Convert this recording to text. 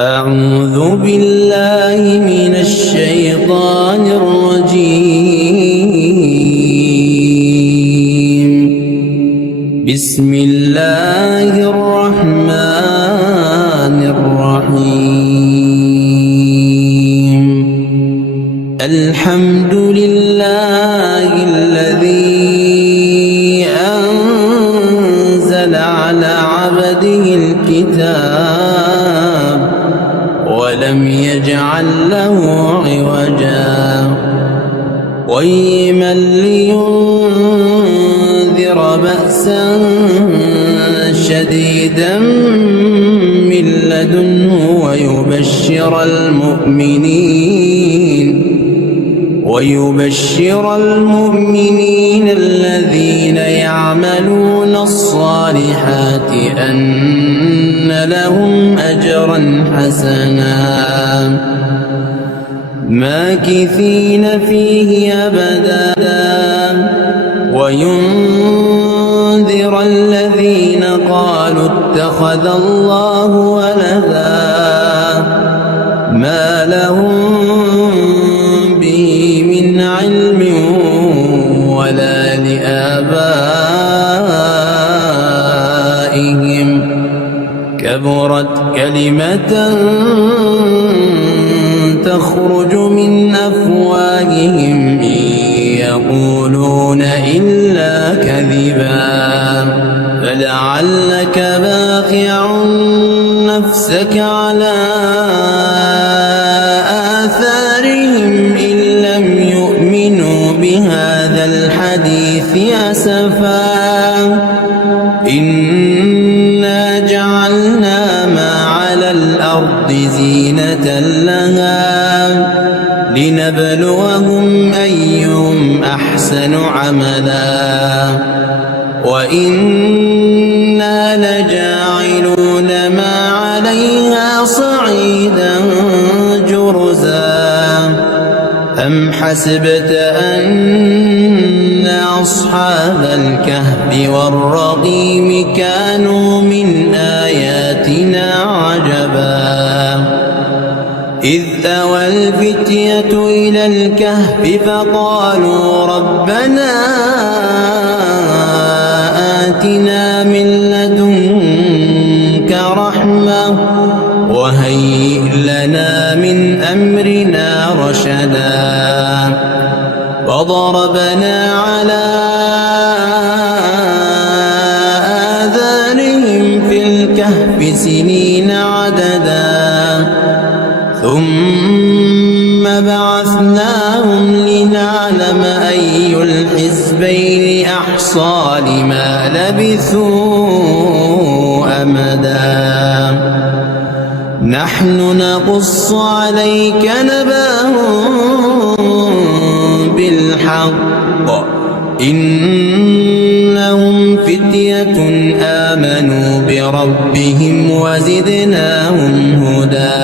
أعوذ بالله من الشيطان الرجيم. بسم الله الرحمن الرحيم. الحمد لله الذي أنزل على عبده الكتاب ولم يجعل له عوجا قيما لينذر بأسا شديدا من لدنه ويبشر المؤمنين الذين يعملون الصالحات أن لهم أجرا حسنا ماكثين فيه أبدا وينذر الذين قالوا اتخذ الله ولدا ما لهم به من علم ولا لآبائهم كبرت كلمة تخرج من أفواههم إن يقولون إلا كذبا فلعلك باخع نفسك على آثارهم إن لم يؤمنوا بهذا الحديث أسفا إنا جعلنا ما على الأرض زينة لها لنبلوهم أيهم أحسن عملا وإنا لجاعلون ما عليها صعيدا جرزا أم حسبت أن أصحاب الكهف والرقيم كانوا من آياتنا عجبا إذ أوى الفتية إلى الكهف فقالوا ربنا آتنا من لدنك رحمة وهيئ لنا من أمرنا رشدا وضربنا على آذانهم في الكهف سنين عددا ثم بعثناهم لنعلم أي الحزبين أحصى لما لبثوا أمدا نحن نقص عليك نبأهم بالحق إنهم فتية آمنوا بربهم وزدناهم هدى